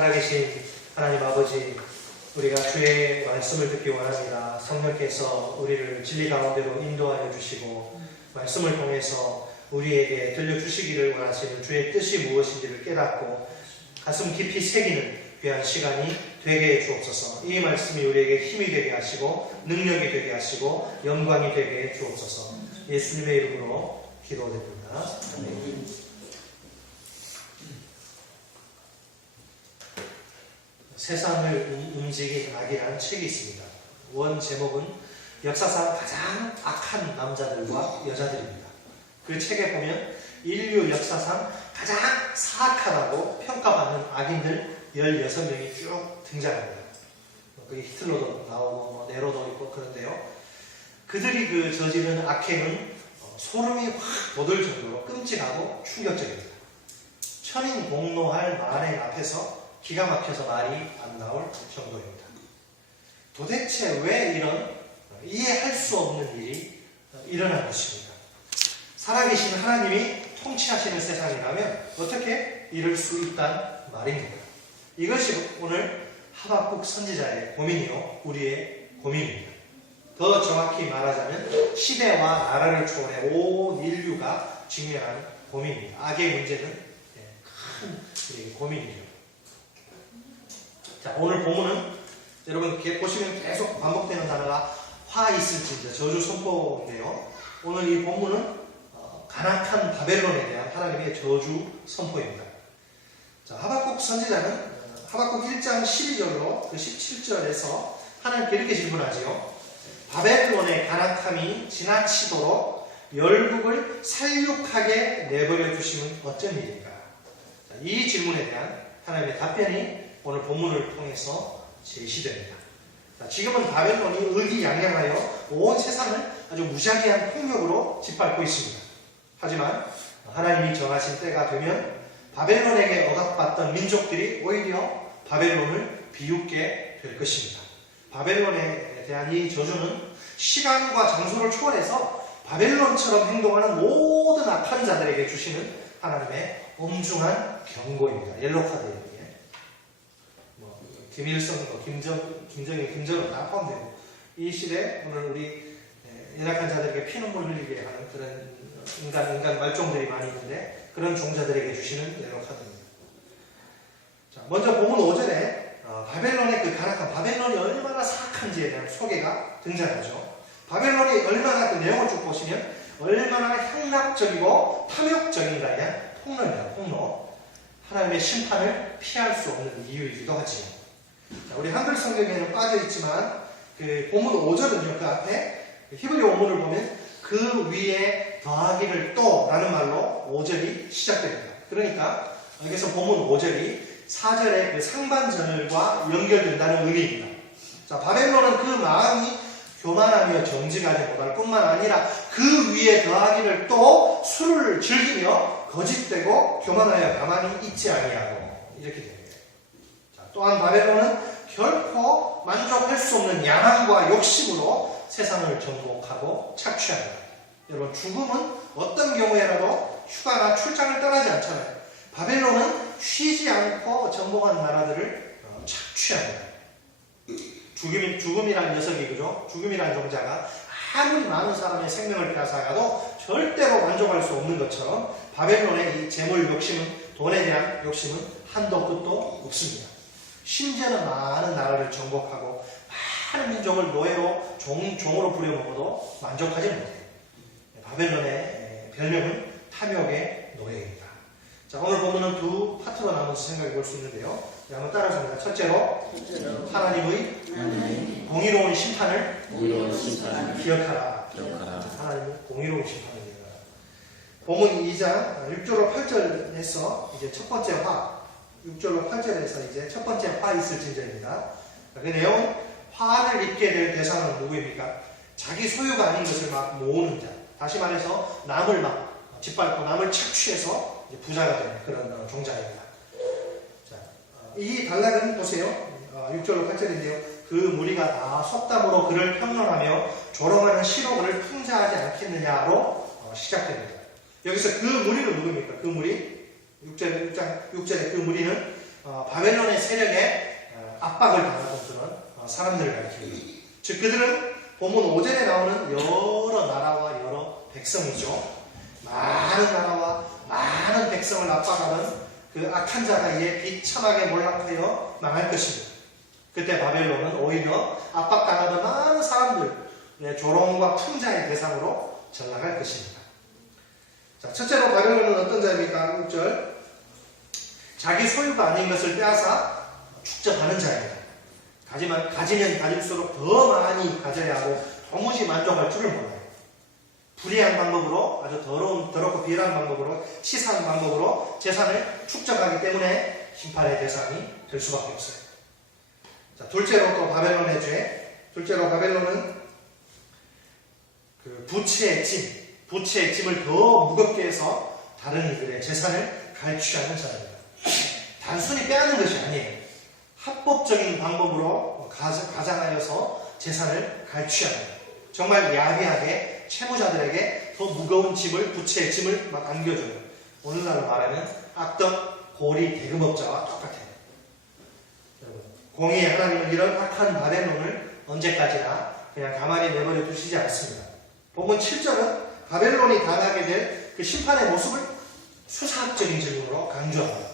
살아계신 하나님 아버지, 우리가 주의 말씀을 듣기 원합니다. 성령께서 우리를 진리 가운데로 인도하여 주시고 말씀을 통해서 우리에게 들려주시기를 원하시는 주의 뜻이 무엇인지를 깨닫고 가슴 깊이 새기는 귀한 시간이 되게 해 주옵소서. 이 말씀이 우리에게 힘이 되게 하시고 능력이 되게 하시고 영광이 되게 해 주옵소서. 예수님의 이름으로 기도드립니다. 아멘. 세상을 움직인 악이라는 책이 있습니다. 원 제목은 역사상 가장 악한 남자들과 여자들입니다. 그 책에 보면 인류 역사상 가장 사악하다고 평가받는 악인들 16명이 쭉 등장합니다. 거기 히틀러도 나오고 네로도 있고 그런데요. 그들이 그 저지른 악행은 소름이 확 돋을 정도로 끔찍하고 충격적입니다. 천인공노할 만행 앞에서 기가 막혀서 말이 안 나올 정도입니다. 도대체 왜 이런 이해할 수 없는 일이 일어난 것입니까? 살아계신 하나님이 통치하시는 세상이라면 어떻게 이럴 수 있단 말입니까? 이것이 오늘 하박국 선지자의 고민이요, 우리의 고민입니다. 더 정확히 말하자면 시대와 나라를 초월해 온 인류가 직면한 고민입니다. 악의 문제는 큰 고민이죠. 자, 오늘 본문은 여러분 이렇게 보시면 계속 반복되는 단어가 화 있을진저 저주 선포인데요. 오늘 이 본문은 가락한 바벨론에 대한 하나님의 저주 선포입니다. 자, 하박국 선지자는 하박국 1장 12절로 그 17절에서 하나님께 이렇게 질문하지요. 바벨론의 가락함이 지나치도록 열국을 살육하게 내버려 두시면 어쩐 일인가? 자, 이 질문에 대한 하나님의 답변이 오늘 본문을 통해서 제시됩니다. 자, 지금은 바벨론이 의기양양하여 온 세상을 아주 무자비한 폭력으로 짓밟고 있습니다. 하지만 하나님이 정하신 때가 되면 바벨론에게 억압받던 민족들이 오히려 바벨론을 비웃게 될 것입니다. 바벨론에 대한 이 저주는 시간과 장소를 초월해서 바벨론처럼 행동하는 모든 악한 자들에게 주시는 하나님의 엄중한 경고입니다. 옐로카드예요. 김일성, 김정일, 김정은 다 포함되고 이 시대에 오늘 우리 연약한 자들에게 피눈물 흘리게 하는 그런 인간 말종들이 많이 있는데 그런 종자들에게 주시는 옐로카드입니다. 자, 먼저 본문 5절에 바벨론의 그 가락한 바벨론이 얼마나 사악한지에 대한 소개가 등장하죠. 바벨론이 얼마나 그 내용을 쭉 보시면 얼마나 향락적이고 탐욕적인가에 대한 폭로입니다. 폭로. 하나님의 심판을 피할 수 없는 이유이기도 하지요. 자, 우리 한글 성경에는 빠져있지만 그 본문 5절은요, 그 앞에 히브리 원문을 보면 그 위에 더하기를 또 라는 말로 5절이 시작됩니다. 그러니까 여기서 본문 5절이 4절의 그 상반절과 연결된다는 의미입니다. 자, 바벨론은 그 마음이 교만하며 정직하지 못할 뿐만 아니라 그 위에 더하기를 또 술을 즐기며 거짓되고 교만하여 가만히 있지 아니하고 이렇게 됩니다. 또한 바벨론은 결코 만족할 수 없는 야망과 욕심으로 세상을 정복하고 착취합니다. 여러분, 죽음은 어떤 경우에라도 휴가나 출장을 떠나지 않잖아요. 바벨론은 쉬지 않고 정복한 나라들을 착취합니다. 죽음이라는 녀석이, 그죠? 죽음이라는 종자가 아무리 많은 사람의 생명을 빼앗아가도 절대로 만족할 수 없는 것처럼 바벨론의 이 재물 욕심은, 돈에 대한 욕심은 한도 끝도 없습니다. 심지어는 많은 나라를 정복하고 많은 민족을 노예로 종으로 부려먹어도 만족하지 못해요. 바벨론의 별명은 탐욕의 노예입니다. 자, 오늘 보면은 두 파트로 나눠서 생각해 볼 수 있는데요. 한번 따라서 합니다. 첫째로 하나님의 공의로운 심판을 기억하라. 하나님의 공의로운 심판을 기억하라. 본문 2장 6절로 8절에서 이제 첫 번째 화, 6절로 8절에서 이제 첫 번째 화 있을진저입니다. 그 내용은 화를 입게 될 대상은 누구입니까? 자기 소유가 아닌 것을 막 모으는 자. 다시 말해서 남을 막 짓밟고 남을 착취해서 이제 부자가 되는 그런 종자입니다. 자, 이 단락은 보세요. 6절로 8절인데요. 그 무리가 다 속담으로 그를 평론하며 조롱하는 시록을 풍자하지 않겠느냐로 시작됩니다. 여기서 그 무리는 누구입니까? 그 무리 6절에 그 무리는 바벨론의 세력에 압박을 당하던 그런 사람들을 가리킵니다. 즉 그들은 본문 5절에 나오는 여러 나라와 여러 백성이죠. 많은 나라와 많은 백성을 압박하는 그 악한 자가 이에 비참하게 몰락하여 망할 것입니다. 그때 바벨론은 오히려 압박당하던 많은 사람들, 조롱과 풍자의 대상으로 전락할 것입니다. 자, 첫째로 바벨론은 어떤 자입니까? 6절. 자기 소유가 아닌 것을 빼앗아 축적하는 자입니다. 가지면 가질수록 더 많이 가져야 하고 도무지 만족할 줄을 몰라요. 불의한 방법으로, 아주 더럽고 비열한 방법으로, 치사한 방법으로 재산을 축적하기 때문에 심판의 대상이 될 수밖에 없어요. 자, 둘째로 또 바벨론의 죄. 둘째로 바벨론은 그 부채의 짐을 더 무겁게 해서 다른 이들의 재산을 갈취하는 자입니다. 단순히 빼앗는 것이 아니에요. 합법적인 방법으로 가장하여서 재산을 갈취하는, 정말 야비하게 채무자들에게 더 무거운 짐을, 부채의 짐을 막 안겨줘요. 오늘날로 말하면 악덕 고리 대금업자와 똑같아요. 여러분, 공의의 하나님은 이런 악한 바벨론을 언제까지나 그냥 가만히 내버려 두시지 않습니다. 본문 7절은 바벨론이 당하게 될 그 심판의 모습을 수사학적인 질문으로 강조합니다.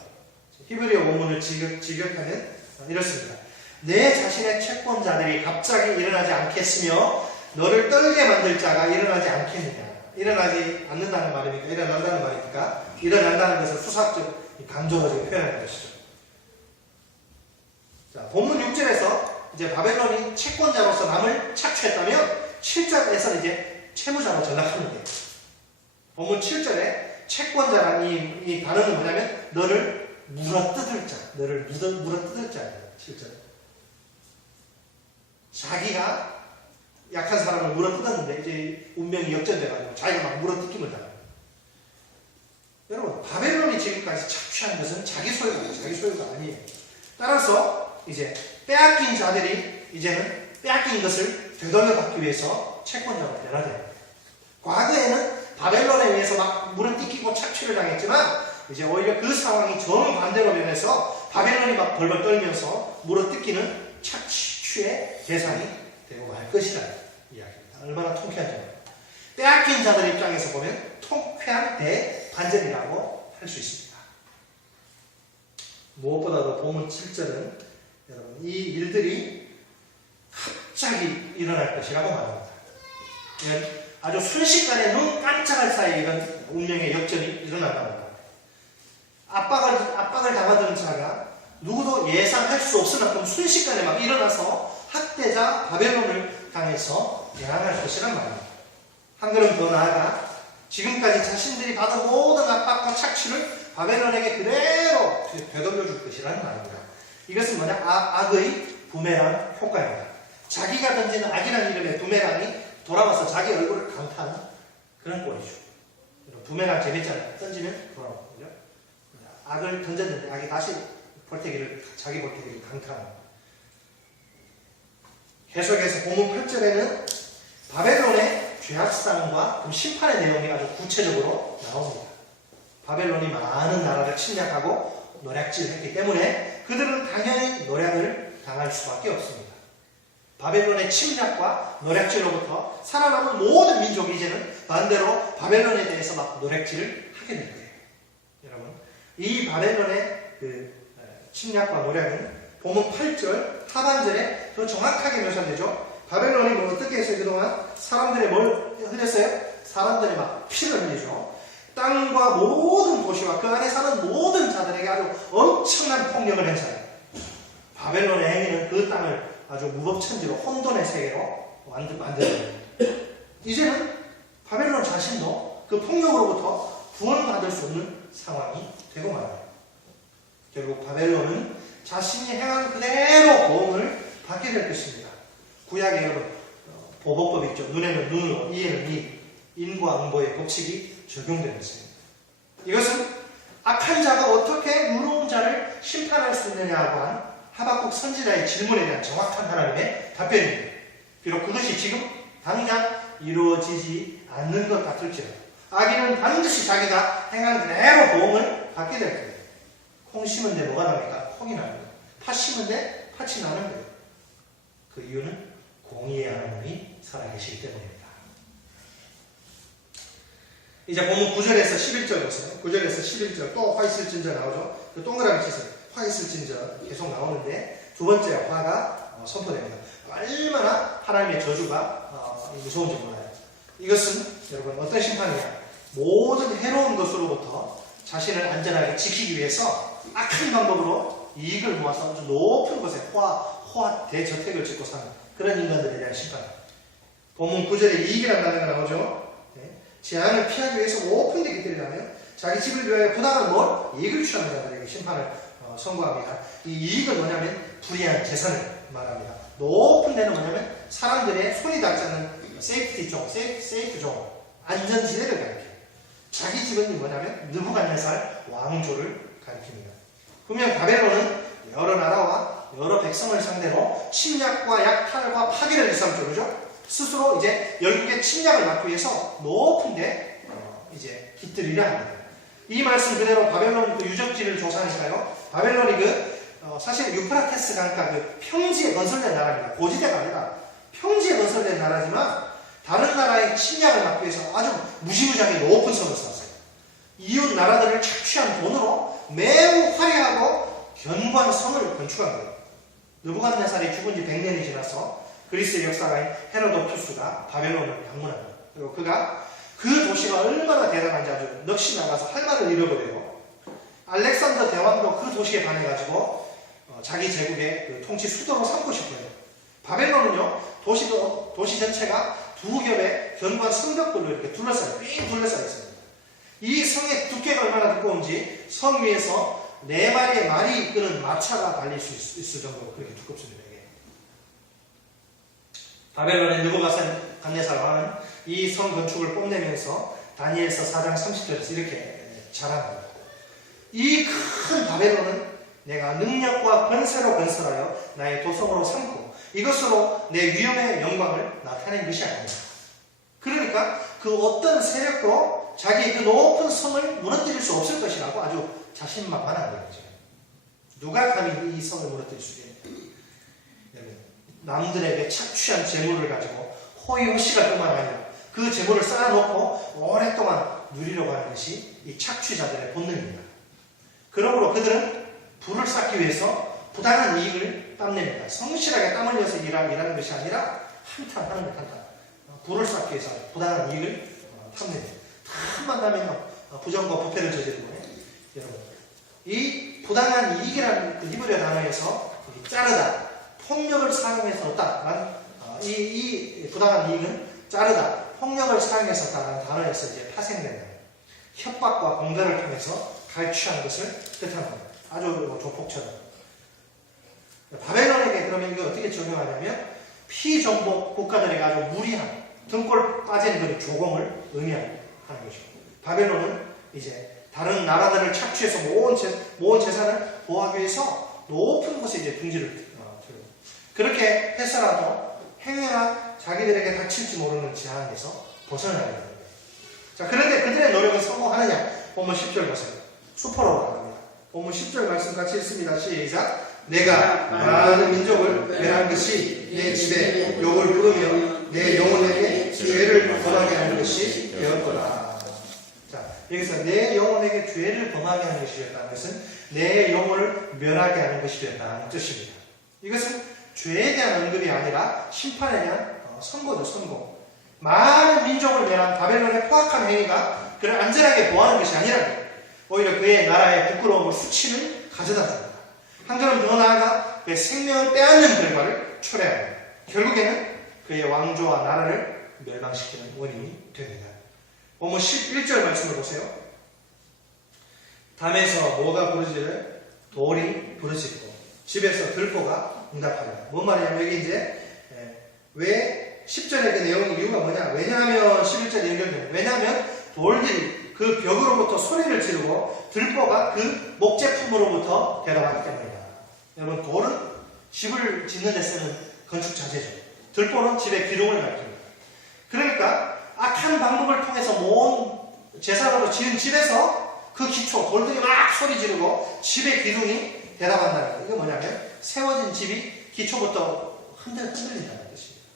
히브리어 원문을 직역하면 이렇습니다. 내 자신의 채권자들이 갑자기 일어나지 않겠으며 너를 떨게 만들 자가 일어나지 않겠느냐. 일어나지 않는다는 말입니까? 일어난다는 말입니까? 일어난다는 것을 수사학적 강조로 지금 표현하는 것이죠. 자, 본문 6절에서 이제 바벨론이 채권자로서 남을 착취했다면 7절에서는 이제 채무자로 전락하는 거예요. 본문 7절에 채권자라는 이 단어는 뭐냐면 너를 물어뜯을 자, 너를 물어뜯을 자예요. 7절. 자기가 약한 사람을 물어뜯었는데 이제 운명이 역전돼가지고 자기가 막 물어뜯김을 당해요. 여러분, 바벨론이 지금까지 착취한 것은 자기 소유가 아니에요. 따라서 이제 빼앗긴 자들이 이제는 빼앗긴 것을 되돌려받기 위해서 채권자가 되어야 돼요. 과거에는 바벨론에 의해서 막 물어뜯기고 착취를 당했지만 이제 오히려 그 상황이 정반대로 변해서 바벨론이 막 벌벌 떨면서 물어뜯기는 착취의 대상이 되고 말 것이라는 이야기입니다. 얼마나 통쾌한지. 빼앗긴 자들 입장에서 보면 통쾌한 대반전이라고 할 수 있습니다. 무엇보다도 본문 7절은 여러분 이 일들이 갑자기 일어날 것이라고 말합니다. 이건 아주 순식간에 눈 깜짝할 사이에 이런 운명의 역전이 일어난다고 합니다. 압박을 당하던 자가 누구도 예상할 수 없을 만큼 순식간에 막 일어나서 학대자 바벨론을 당해서 대항할 것이란 말입니다. 한 걸음 더 나아가 지금까지 자신들이 받은 모든 압박과 착취를 바벨론에게 그대로 되돌려줄 것이라는 말입니다. 이것은 뭐냐? 악의 부메랑 효과입니다. 자기가 던지는 악이라는 이름의 부메랑이 돌아와서 자기 얼굴을 강타하는 그런 꼴이죠. 부메랑 재밌잖아요. 던지면 돌아오거든요. 악을 던졌는데 악이 다시 자기 볼태기를 강타하는. 계속해서 본문 8절에는 바벨론의 죄악상과 그 심판의 내용이 아주 구체적으로 나옵니다. 바벨론이 많은 나라를 침략하고 노략질했기 때문에 그들은 당연히 노략을 당할 수밖에 없습니다. 바벨론의 침략과 노략질로부터 살아남은 모든 민족이 이제는 반대로 바벨론에 대해서 막 노략질을 하게 될 거예요. 여러분, 이 바벨론의 그 침략과 노략은 본문 8절 하반절에 더 정확하게 묘사되죠. 바벨론이 뭐 어떻게 했어요? 그동안 사람들의 뭘 흘렸어요? 사람들의 막 피를 흘리죠. 땅과 모든 도시와 그 안에 사는 모든 자들에게 아주 엄청난 폭력을 행사해요. 바벨론의 행위는 그 땅을 아주 무법천지로 혼돈의 세계로 만들어요. 이제는 바벨론 자신도 그 폭력으로부터 구원받을 수 없는 상황이 되고 말아요. 결국 바벨론은 자신이 행한 그대로 보응을 받게 될 것입니다. 구약에 여러분 보복법이 있죠. 눈에는 눈으로, 이에는 이, 인과 응보의 법칙이 적용되고 있습니다. 이것은 악한 자가 어떻게 의로운 자를 심판할 수 있느냐고 한 하박국 선지자의 질문에 대한 정확한 하나님의 답변입니다. 비록 그것이 지금 당장 이루어지지 않는 것 같을지라도 악인은 반드시 자기가 행한 그대로 보응을 받게 될 거예요. 콩 심은 데 뭐가 납니까? 폭이 나는 거예요. 팥 심은데 팥이 나는 거예요. 그 이유는 공의의 하나님이 살아계시기 때문입니다. 이제 본문 9절에서 11절 보세요. 9절에서 11절 또 화 있을진저 나오죠. 그 동그라미 치세요. 화 있을진저 계속 나오는데 두 번째 화가 선포됩니다. 얼마나 하나님의 저주가 무서운지 몰라요. 이것은 여러분 어떤 심판이냐. 모든 해로운 것으로부터 자신을 안전하게 지키기 위해서 악한 방법으로 이익을 모아서 아주 높은 곳에 호화 대저택을 짓고 사는 그런 인간들에 대한 심판. 본문 9절에 이익이라는 단어가 나오죠. 재앙을 피하기 위해서 높은 데 깃들이라며 자기 집을 위하여 부당한 이익을 취하는 자들에게 심판을 선고합니다. 이 이익은 뭐냐면 불의한 재산을 말합니다. 높은 데는 뭐냐면 사람들의 손이 닿지 않는 세이프티 존, 세이프 존, 안전지대를 가리켜요. 자기 집은 뭐냐면 느부갓네살 왕조를 가리킵니다. 분명 바벨론은 여러 나라와 여러 백성을 상대로 침략과 약탈과 파괴를 일삼죠. 그죠? 스스로 이제 열국의 침략을 막기 위해서 높은데 이제 깃들이려 합니다. 이 말씀 그대로 바벨론 그 유적지를 조사하니까요. 바벨론이 사실 유프라테스 강가 그 평지에 건설된 나라입니다. 고지대가 아니라 평지에 건설된 나라지만 다른 나라의 침략을 막기 위해서 아주 무시무시하게 높은 성을 쌓았어요. 이웃 나라들을 착취한 돈으로 매우 화려하고 견고한 성을 건축한 거예요. 느부갓네살이 죽은 지 100년이 지나서 그리스의 역사가인 헤로도투스가 바벨론을 방문합니다. 그리고 그가 그 도시가 얼마나 대단한지 아주 넋이 나가서 할 말을 잃어버려요. 알렉산더 대왕도 그 도시에 반해가지고 자기 제국의 그 통치 수도로 삼고 싶어요. 바벨론은요, 도시 전체가 두 겹의 견고한 성벽들로 이렇게 삥 둘러싸여 있습니다. 이 성의 두께가 얼마나 두꺼운지 성 위에서 4마리의 말이 이끄는 마차가 달릴 수 있을 정도로 그렇게 두껍습니다. 바벨론의 느부갓네살 왕은 이 성 건축을 뽐내면서 다니엘서 4장 30절에서 이렇게 자랑합니다. 이 큰 바벨론은 내가 능력과 권세로 건설하여 나의 도성으로 삼고 이것으로 내 위엄의 영광을 나타낸 것이 아닙니다. 그러니까 그 어떤 세력도 자기 그 높은 성을 무너뜨릴 수 없을 것이라고 아주 자신만만한 거죠. 누가 감히 이 성을 무너뜨릴 수 있겠냐. 남들에게 착취한 재물을 가지고 호의호식할 뿐만 아니라 그 재물을 쌓아놓고 오랫동안 누리려고 하는 것이 이 착취자들의 본능입니다. 그러므로 그들은 부를 쌓기 위해서 부당한 이익을 땀냅니다. 성실하게 땀 흘려서 일하는 것이 아니라 한탄하는 것 한탄. 부를 쌓기 위해서 부당한 이익을 탐냅니다. 탐만 나면 부정과 부패를 저지르고 여러분 이 부당한 이익이라는 그 히브리어 단어에서 자르다 폭력을 사용해서 얻다. 이 부당한 이익은 자르다, 폭력을 사용해서 얻다라는 단어에서 이제 파생된다. 협박과 공갈을 통해서 갈취한 것을 뜻합니다. 아주 조폭처럼. 바벨론에게 그러면 이거 어떻게 적용하냐면 피정복 국가들에게 아주 무리한 등골 빠진 그런 조공을 의미하는 것이고 바벨론은 이제 다른 나라들을 착취해서 모은 재산을 보호하기 위해서 높은 곳에 이제 둥지를 그렇게 해서라도 행여나 자기들에게 닥칠지 모르는 재앙에서 벗어나야 됩니다. 자, 그런데 그들의 노력은 성공하느냐? 본문 10절 보세요. 수포로 나갑니다. 본문 10절 말씀 같이 읽습니다. 시작. 내가 많은 민족을 멸한 것이 내 집에 욕을 부르며 내 영혼에게 죄를 범하게 하는 것이 되었도다. 자, 여기서 내 영혼에게 죄를 범하게 하는 것이 되었다는 것은 내 영혼을 멸하게 하는 것이 되었다는 뜻입니다. 이것은 죄에 대한 언급이 아니라 심판에 대한 선고죠, 선고. 많은 민족을 멸한 바벨론의 포악한 행위가 그를 안전하게 보호하는 것이 아니라 오히려 그의 나라의 부끄러움을 수치를 가져다 줍니다. 한 걸음 더 나아가 그의 생명을 빼앗는 결과를 초래합니다. 결국에는 그의 왕조와 나라를 멸망시키는 원인이 됩니다. 본문 11절 말씀을 보세요. 담에서 뭐가 부르짖을 돌이 부르짖고 집에서 들보가 응답합니다. 뭔 말이냐면 여기 이제 왜 10절의 그 내용의 이유가 뭐냐? 왜냐하면 11절에 연결됩니다. 왜냐하면 돌들이 그 벽으로부터 소리를 지르고 들보가 그 목재품으로부터 대답하기 때문이다. 여러분 돌은 집을 짓는 데 쓰는 건축 자재죠. 들보는 집의 기둥을 가리킵니다. 그러니까 악한 방법을 통해서 모은 재산으로 지은 집에서 그 기초 돌들이 막 소리 지르고 집의 기둥이 대답한다는 거. 이게 뭐냐면 세워진 집이 기초부터 흔들린다는 뜻입니다.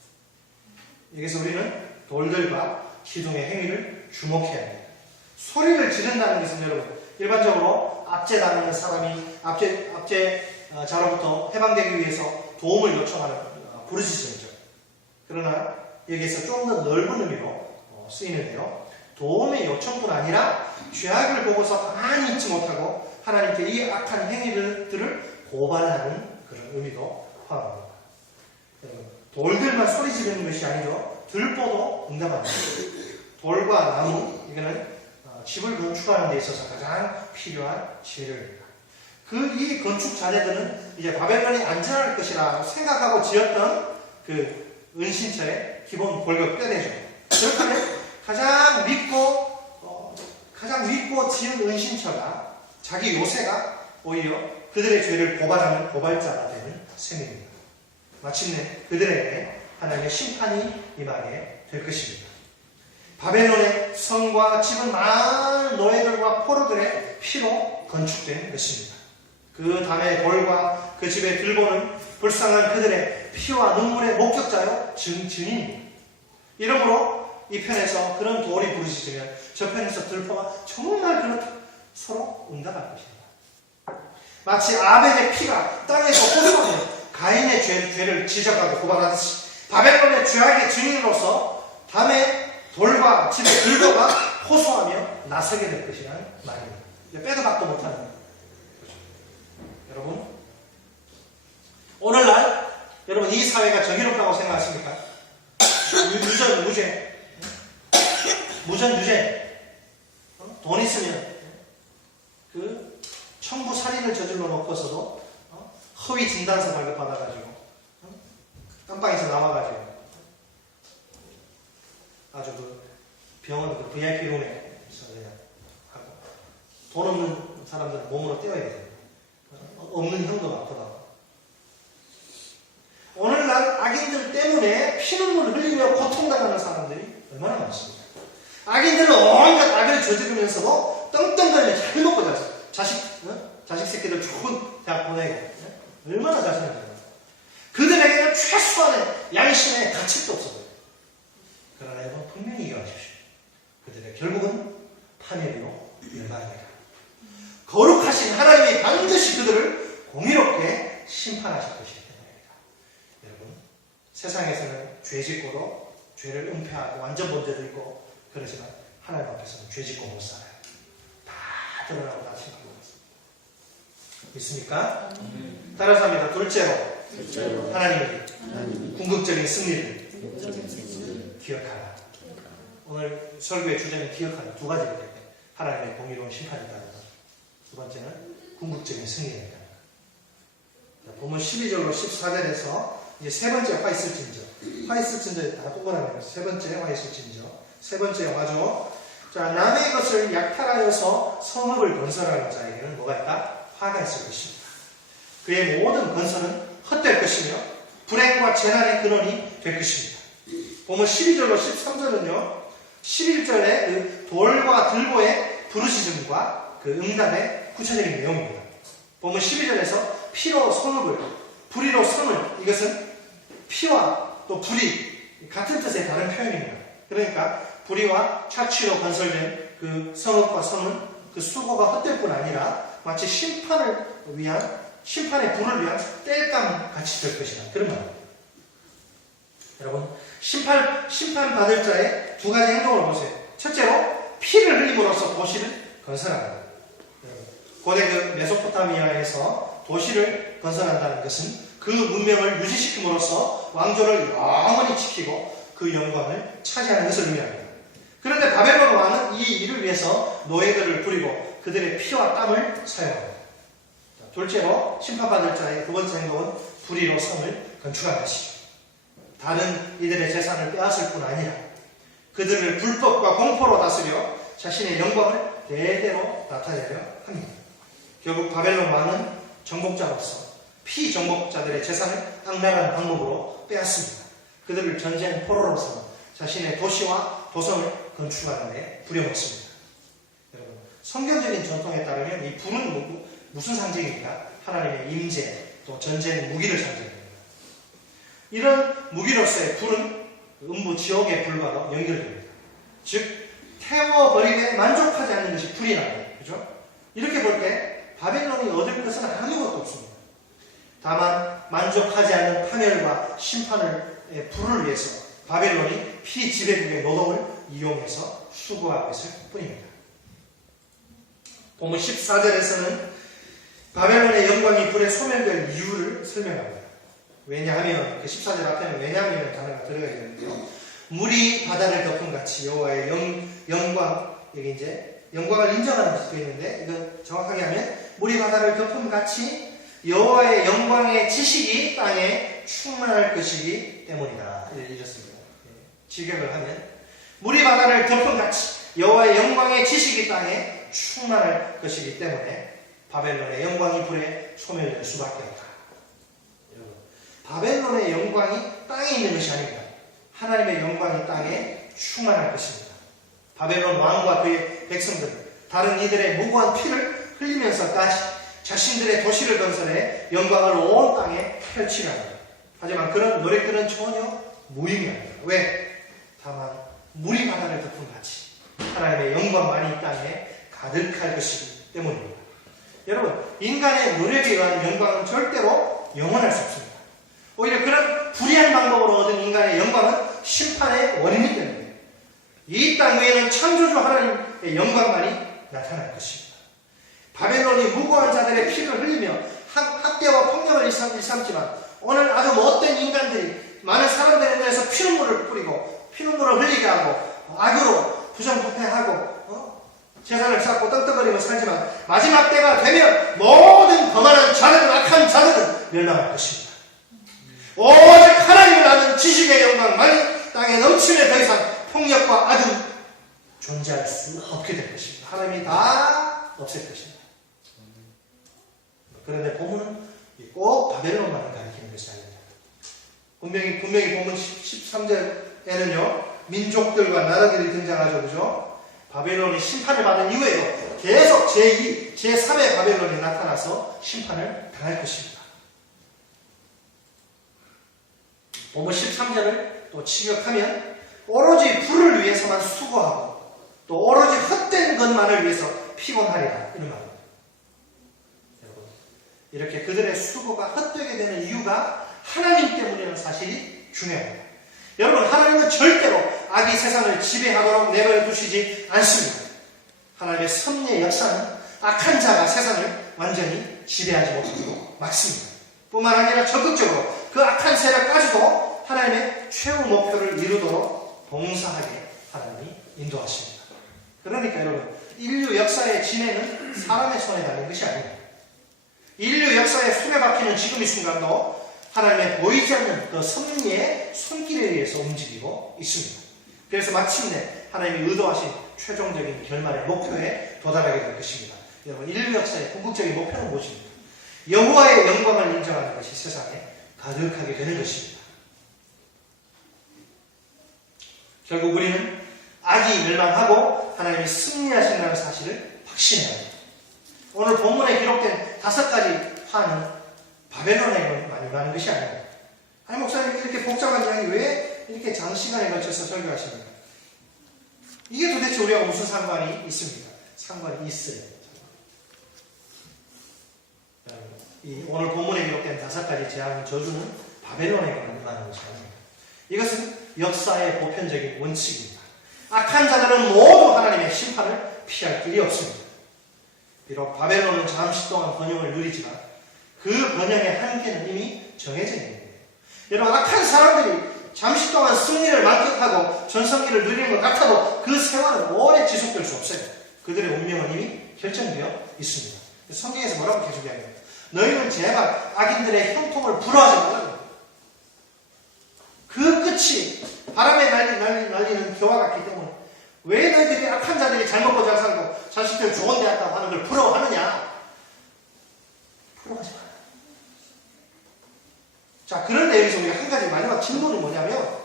여기서 우리는 돌들과 기둥의 행위를 주목해야 합니다. 소리를 지른다는 것은 여러분 일반적으로 압제당하는 사람이 압제자로부터 해방되기 위해서 도움을 요청하는 부르짖음이죠. 그러나 여기에서 좀 더 넓은 의미로 쓰이는데요. 도움의 요청뿐 아니라 죄악을 보고서 가만히 있지 못하고 하나님께 이 악한 행위들을 고발하는 그런 의미도 포함합니다. 돌들만 소리 지르는 것이 아니죠. 들보도 응답합니다. 돌과 나무, 이거는 집을 건축하는 데 있어서 가장 필요한 재료입니다. 이 건축 자재들은 이제 바벨론이 안전할 것이라 생각하고 지었던 그 은신처의 기본 골격 뼈대죠. 그렇다면 가장 믿고 지은 은신처가 자기 요새가 오히려 그들의 죄를 고발하는 고발자가 되는 셈입니다. 마침내 그들에게 하나님의 심판이 임하게 될 것입니다. 바벨론의 성과 집은 많은 노예들과 포로들의 피로 건축된 것입니다. 그 다음에 돌과 그 집의 들보는 불쌍한 그들의 피와 눈물의 목격자요 증인입니다. 이러므로 이 편에서 그런 돌이 부르짖으면 저 편에서 들보가 정말 그렇다 서로 응답할 것입니다. 마치 아벨의 피가 땅에서 호소하며 가인의 죄를 지적하고 고발하듯이 바벨론의 죄악의 증인으로서 다음에 돌과 집의 들보가 호소하며 나서게 될 것이라는 말입니다. 빼도 박도 못하는 거죠. 여러분, 오늘날 여러분 이 사회가 정의롭다고 생각하십니까? 유전, 무죄, 돈 있으면 그 청부 살인을 저질러 놓고서도 허위 진단서 발급받아가지고 깜빵에서 나와가지고 아주 그 병원 그 VIP 룸에서 그냥 하고 돈 없는 사람들은 몸으로 떼어야 돼요. 없는 형도 아프다고. 오늘날 악인들 때문에 피눈물 흘리며 고통당하는 사람들이 얼마나 많습니까? 악인들은 온갖 악을 저지르면서도 떵떵거리며 잘 먹고 자식 새끼들 좋은 대학 보내고 얼마나 잘 사는지. 그들에게는 최소한의 양심의 가책도 없어요. 그러나 여러분 분명히 기억하십시오. 그들의 결국은 파멸이요 멸망입니다. 거룩하신 하나님이 반드시 그들을 공의롭게 심판하실 것이기 때문입니다. 여러분, 세상에서는 죄짓고도 죄를 은폐하고 완전 범죄도 있고 그러지만 하나님 앞에서는 죄짓고 못 살아요. 다 드러나고 다 심판하고 있습니다. 믿습니까? 따라서 합니다. 둘째로 하나님이 궁극적인 승리를 기억하라. 오늘 설교의 주제는 기억하라. 두 가지가 됩니다. 하나님의 공의로운 심판이다. 두 번째는 궁극적인 승리입니다. 본문 12절로 14절에서 이제 세 번째 화이슬진저에 다 뽑아내면서 세 번째 화이슬진저, 세 번째 화죠. 자, 남의 것을 약탈하여서 성읍을 건설하는 자에게는 뭐가 있다? 화가 있을 것입니다. 그의 모든 건설은 헛될 것이며 불행과 재난의 근원이 될 것입니다. 본문 12절로 13절은요, 11절에 그 돌과 들보의 부르짖음과 그 응답의 구체적인 내용입니다. 본문 12절에서 피로 성읍을, 불의로 성을, 이것은 피와 또 불의 같은 뜻의 다른 표현입니다. 그러니까 불의와 착취로 건설된 그 성읍과 성은 그 수고가 헛될 뿐 아니라 마치 심판의 불을 위한 땔감 같이 될 것이다. 그런 말입니다. 여러분, 심판받을 자의 두 가지 행동을 보세요. 첫째로 피를 흘림으로써 도시를 건설합니다. 고대 그 메소포타미아에서 도시를 건설한다는 것은 그 문명을 유지시킴으로써 왕조를 영원히 지키고 그 영광을 차지하는 것을 의미합니다. 그런데 바벨론 왕은 이 일을 위해서 노예들을 부리고 그들의 피와 땀을 사용합니다. 둘째로 심판받을 자의 두 번째 행동은 불의로 성을 건축한 것이죠. 다른 이들의 재산을 빼앗을 뿐 아니라 그들을 불법과 공포로 다스려 자신의 영광을 대대로 나타내려 합니다. 결국 바벨론 왕은 정복자로서 피정복자들의 재산을 악랄한 방법으로 빼앗습니다. 그들을 전쟁 포로로서 자신의 도시와 도성을 건축하는 데 부려먹습니다. 여러분, 성경적인 전통에 따르면 이 불은 무슨 상징입니까? 하나님의 임재, 또 전쟁 무기를 상징합니다. 이런 무기로서의 불은 음부 지옥의 불과도 연결됩니다. 즉 태워버리되 만족하지 않는 것이 불이라는 거예요. 그죠? 이렇게 볼 때 바벨론이 얻을 것은 아무것도 없습니다. 다만 만족하지 않는 파멸과 심판의 불을 위해서 바벨론이 피지배국의 노동을 이용해서 수고하고 있을 뿐입니다. 본문 14절에서는 바벨론의 영광이 불에 소멸될 이유를 설명합니다. 왜냐하면 그 14절 앞에는 왜냐하면 단어가 들어가 있는데요. 물이 바다를 덮은 같이 여호와의 영광, 여기 이제 영광을 인정하는 것도 있는데 이건 정확하게 하면 물이 바다를 덮은 같이 여호와의 영광의 지식이 땅에 충만할 것이기 때문이다. 이렇습니다. 직역을 하면 물이 바다를 덮은 같이 여호와의 영광의 지식이 땅에 충만할 것이기 때문에 바벨론의 영광이 불에 소멸될 수밖에 없다. 여러분, 바벨론의 영광이 땅에 있는 것이 아닙니다. 하나님의 영광이 땅에 충만할 것입니다. 바벨론 왕과 그의 백성들, 다른 이들의 무고한 피를 흘리면서까지 자신들의 도시를 건설해 영광을 온 땅에 펼치려 합니다. 하지만 그런 노력들은 전혀 무의미합니다. 왜? 다만 물이 바다를 덮은 같이 하나님의 영광만이 이 땅에 가득할 것이기 때문입니다. 여러분, 인간의 노력에 의한 영광은 절대로 영원할 수 없습니다. 오히려 그런 불의한 방법으로 얻은 인간의 영광은 심판의 원인이 됩니다. 이 땅 위에는 창조주 하나님의 영광만이 나타날 것입니다. 바벨론이 무고한 자들의 피를 흘리며 학대와 폭력을 일삼지만 오늘 아주 못된 인간들이 많은 사람들에 대해서 피눈물을 뿌리고 피눈물을 흘리게 하고 악으로 부정부패하고 재산을 쌓고 떡떡거리며 살지만 마지막 때가 되면 모든 거만한 자들은 악한 자들은 멸망할 것입니다. 오직 하나님을 아는 지식의 영광만이 땅에 넘치며 더 이상 폭력과 악은 존재할 수 없게 될 것입니다. 하나님이 다 없앨 것입니다. 그런데 본문은 꼭 바벨론만을 가리키는 것이 아닙니다. 분명히 본문 13절에는요 민족들과 나라들이 등장하죠. 그죠? 바벨론이 심판을 받은 이후에도 계속 제2, 제3의 바벨론이 나타나서 심판을 당할 것입니다. 본문 13절을 또 직역하면 오로지 불을 위해서만 수고하고 또 오로지 헛된 것만을 위해서 피곤하리라 이런 말입니다. 여러분, 이렇게 그들의 수고가 헛되게 되는 이유가 하나님 때문이라는 사실이 중요합니다. 여러분, 하나님은 절대로 악이 세상을 지배하도록 내버려 두시지 않습니다. 하나님의 섭리의 역사는 악한 자가 세상을 완전히 지배하지 못하도록 막습니다. 뿐만 아니라 적극적으로 그 악한 세력까지도 하나님의 최후 목표를 이루도록 봉사하게 하나님이 인도하십니다. 그러니까 여러분, 인류 역사의 진행은 사람의 손에 달린 것이 아닙니다. 인류 역사의 수레바퀴는 지금 이 순간도 하나님의 보이지 않는 그 섭리의 손길에 의해서 움직이고 있습니다. 그래서 마침내 하나님이 의도하신 최종적인 결말의 목표에 도달하게 될 것입니다. 여러분, 인류 역사의 궁극적인 목표는 무엇입니까? 여호와의 영광을 인정하는 것이 세상에 가득하게 되는 것입니다. 결국 우리는 악이 멸망하고 하나님이 승리하신다는 사실을 확신해야 합니다. 오늘 본문에 기록된 5가지 화는 바벨론에 많이 것이 아닙니다. 아니, 목사님 이렇게 복잡한 이야기 왜 이렇게 장시간에 걸쳐서 설교하십니까? 이게 도대체 우리가 무슨 상관이 있습니까? 상관이 있어요. 이 오늘 본문에 기록된 5가지 재앙의 저주는 바벨론에게만 임하는 것이 아닙니다. 이것은 역사의 보편적인 원칙입니다. 악한 자들은 모두 하나님의 심판을 피할 길이 없습니다. 비록 바벨론은 잠시 동안 번영을 누리지만 그 번영의 한계는 이미 정해져 있는 거예요. 여러분, 악한 사람들이 잠시 동안 승리를 만끽하고 전성기를 누리는 것 같아도 그 세월은 오래 지속될 수 없어요. 그들의 운명은 이미 결정되어 있습니다. 성경에서 뭐라고 계속하냐면 너희는 제발 악인들의 형통을 부러워하지 말라고. 그 끝이 바람에 날리는 겨와 같기 때문에 왜 너희들이 악한 자들이 잘 먹고 잘 살고 자식들 좋은 대학 가고 하는 걸 부러워하느냐? 부러워하지 마라. 자, 그런데 여기서 우리가 한 가지 마지막 질문이 뭐냐면,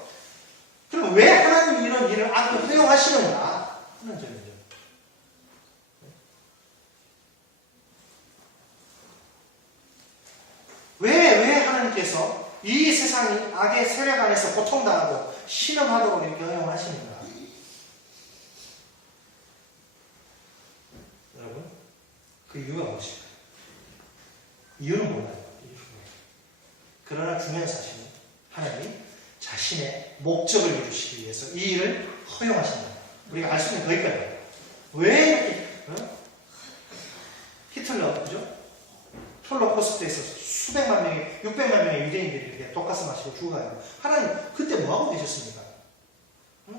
그럼 왜 하나님이 이런 일을 악을 허용하시는가 하는 점이죠. 이 세상이 악의 세력 안에서 고통당하고 신음하도록 이렇게 허용하시는 거야. 여러분, 그 이유가 무엇일까요? 이유는 몰라요. 그러나 중요한 사실은 하나님이 자신의 목적을 이루시기 위해서 이 일을 허용하신다. 우리가 알 수 있는 거기까지. 왜 이렇게 히틀러, 그죠? 홀로코스트에서 수백만 명의, 600만 명의 유대인들이 이렇게 독가스 마시고 죽어가요. 하나님 그때 뭐하고 계셨습니까?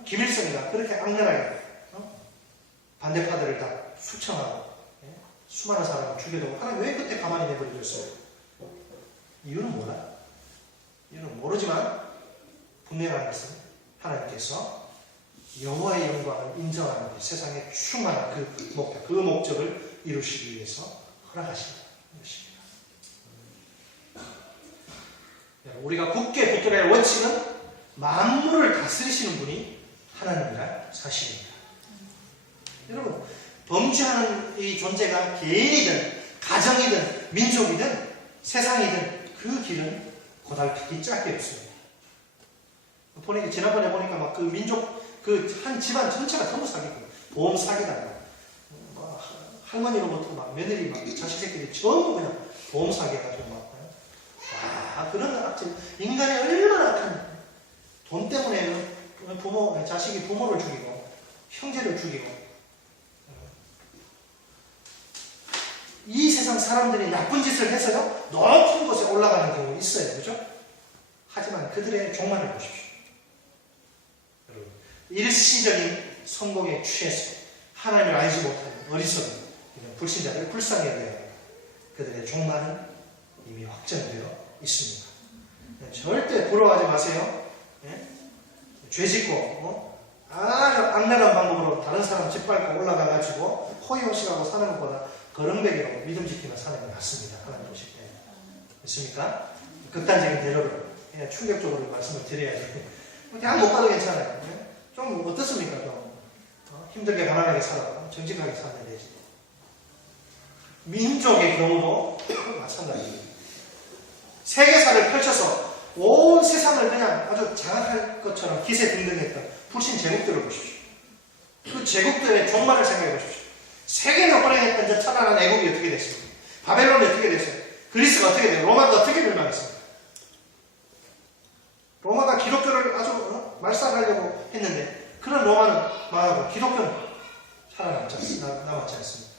김일성이가 그렇게 악랄하게 반대파들을 다 수청하고 수많은 사람을 죽여도 하나님 왜 그때 가만히 내버려뒀어요? 이유는 몰라요. 이유는 모르지만 분명한 것은 하나님께서 여호와의 영광을 인정하는 세상에 충만한 그 목표, 그 목적을 이루시기 위해서 허락하신다. 것입니다. 우리가 굳게 붙들어야 할 원칙은 만물을 다스리시는 분이 하나님이란 사실입니다. 여러분, 범죄하는 이 존재가 개인이든 가정이든 민족이든 세상이든 그 길은 고달프기 짝이 없습니다. 보니까 지난번에 보니까 막 그 민족 그 한 집안 전체가 전부 사기고 보험 사기다. 할머니로부터 막 며느리 막 자식 새끼들이 전부 그냥 보험 사기해가지고 막 그런 악질 인간이 얼마나 악한 돈 때문에 부모 자식이 부모를 죽이고 형제를 죽이고 이 세상 사람들이 나쁜 짓을 해서요 높은 곳에 올라가는 경우 있어요, 그죠? 하지만 그들의 종말을 보십시오. 여러분, 일시적인 성공에 취해서 하나님을 알지 못하는 어리석은 불신자들 불쌍히 여겨야 그들의 종말은 이미 확정되어 있습니다. 절대 부러워하지 마세요. 죄 짓고 아주 악랄한 방법으로 다른 사람 짓밟고 올라가가지고 호의호식하고 사는 것보다 거렁배기로 믿음 지키며 사는 게 낫습니다. 하나님 보실 때. 있습니까? 극단적인 대로를 충격적으로 말씀을 드려야지. 그냥 못 가도 괜찮아요. 좀 어떻습니까? 좀 힘들게 가난하게 살아 정직하게 살면 되지. 민족의 경우도 마찬가지입니다. 세계사를 펼쳐서 온 세상을 그냥 아주 장악할 것처럼 기세등등했던 불신 제국들을 보십시오. 그 제국들의 종말을 생각해 보십시오. 세계를 호령했던 저 찬란한 애국이 어떻게 됐습니까? 바벨론이 어떻게 됐어요? 그리스가 어떻게 돼요? 로마가 어떻게 멸망했습니까? 로마가 기독교를 아주 말살하려고 했는데 그런 로마는 망하고 기독교는 살아남지 않습니다.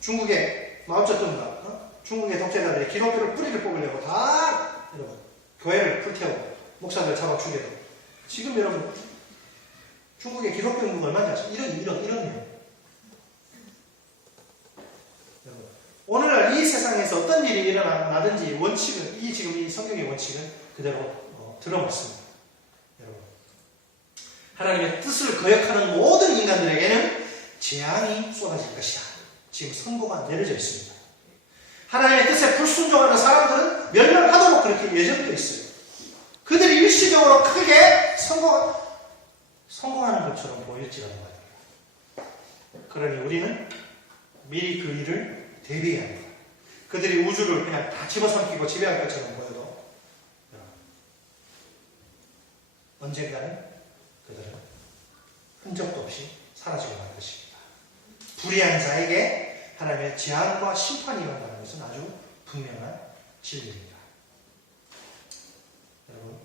중국의 마오쩌둥과 중국의 독재자들이 기독교를 뿌리를 뽑으려고 다 여러분 교회를 불태우고 목사들 잡아 죽여도 지금 여러분 중국의 기독교 인구가 얼마인지 아시죠? 1억이요. 오늘날 이 세상에서 어떤 일이 일어나든지 원칙은 지금 이 성경의 원칙은 그대로 들어맞습니다. 여러분, 하나님의 뜻을 거역하는 모든 인간들에게는 재앙이 쏟아질 것이다. 지금 선고가 내려져 있습니다. 하나님의 뜻에 불순종하는 사람들은 멸망하도록 그렇게 예정되어 있어요. 그들이 일시적으로 크게 성공하는 것처럼 보일지라도 말입니다. 그러니 우리는 미리 그 일을 대비해야 합니다. 그들이 우주를 그냥 다 집어삼키고 지배할 것처럼 보여도 언젠가는 그들은 흔적도 없이 사라지고 말 것입니다. 불의한 자에게 하나님의 재앙과 심판이 일어난다는 것은 아주 분명한 진리입니다. 여러분,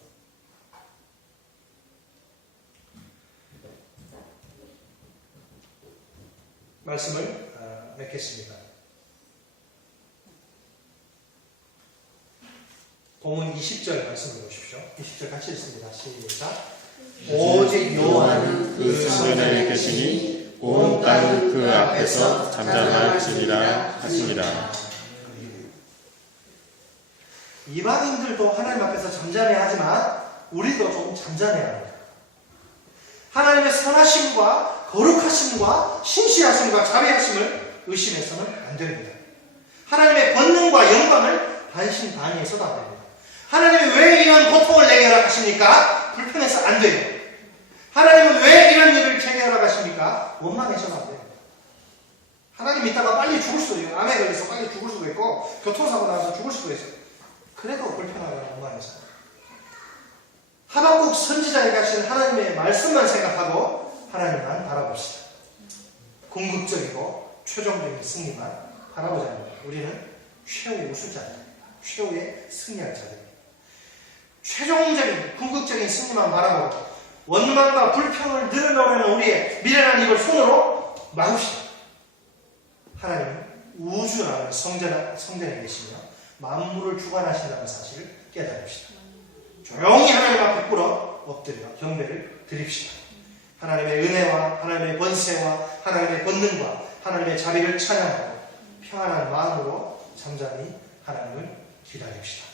말씀을 맺겠습니다. 본문 20절 말씀을 보십시오. 20절 같이 읽습니다. 시작. 오직 여호와는 그 성전에 계시니 온 땅은 그 앞에서 잠잠할지니라 하시니라. 이방인들도 하나님 앞에서 잠잠해야 하지만 우리도 좀 잠잠해야 합니다. 하나님의 선하심과 거룩하심과 신실하심과 자비하심을 의심해서는 안 됩니다. 하나님의 권능과 영광을 반신반의해서도 안 됩니다. 하나님이 왜 이런 고통을 내게 허락하십니까? 불편해서 안 돼요. 하나님은 왜 이런 일을 제게 허락하십니까? 원망해서는 안 돼요. 하나님 이따가 빨리 죽을 수도 있어요. 암에 걸려서 빨리 죽을 수도 있고 교통사고 나서 죽을 수도 있어요. 그래도 불편하거나 엉망이잖아요. 하박국 선지자에 가신 하나님의 말씀만 생각하고 하나님만 바라봅시다. 궁극적이고 최종적인 승리만 바라보자는 거예요. 우리는 최후의 우승자입니다. 최후의 승리할 자들입니다. 최종적인 궁극적인 승리만 바라보고 원망과 불평을 늘어놓으려는 우리의 미련한 입을 손으로 막읍시다. 하나님은 우주라는 성전에 계시며 만물을 주관하신다는 사실을 깨달읍시다. 조용히 하나님 앞에 꿇어 엎드려 경배를 드립시다. 하나님의 은혜와 하나님의 권세와 하나님의 권능과 하나님의 자비를 찬양하고 평안한 마음으로 잠잠히 하나님을 기다립시다.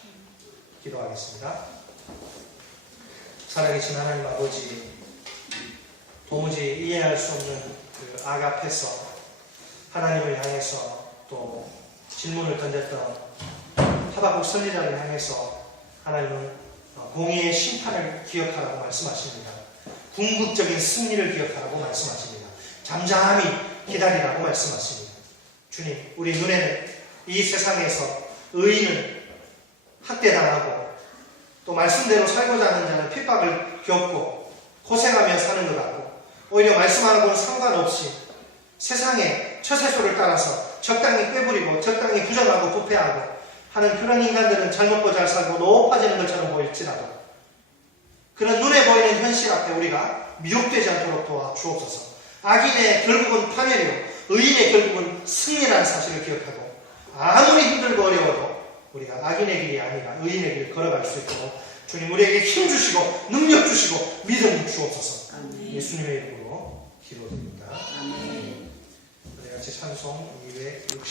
기도하겠습니다. 살아계신 하나님 아버지, 도무지 이해할 수 없는 그 악 앞에서 하나님을 향해서 또 질문을 던졌던 하박국 선지자를 향해서 하나님은 공의의 심판을 기억하라고 말씀하십니다. 궁극적인 승리를 기억하라고 말씀하십니다. 잠잠히 기다리라고 말씀하십니다. 주님, 우리 눈에는 이 세상에서 의인은 학대당하고 또 말씀대로 살고자 하는 자는 핍박을 겪고 고생하며 사는 것 같고 오히려 말씀하고는 상관없이 세상의 처세소를 따라서 적당히 꾀부리고 적당히 부정하고 부패하고 하는 그런 인간들은 잘 먹고 잘 살고 높아지는 것처럼 보일지라도 그런 눈에 보이는 현실 앞에 우리가 미혹되지 않도록 도와주옵소서. 악인의 결국은 파멸이요 의인의 결국은 승리라는 사실을 기억하고 아무리 힘들고 어려워도 우리가 악인의 길이 아니라 의인의 길을 걸어갈 수 있도록 주님 우리에게 힘 주시고 능력 주시고 믿음 주옵소서. 아멘. 예수님의 이름으로 기도드립니다. 아멘. 우리 같이 찬송 260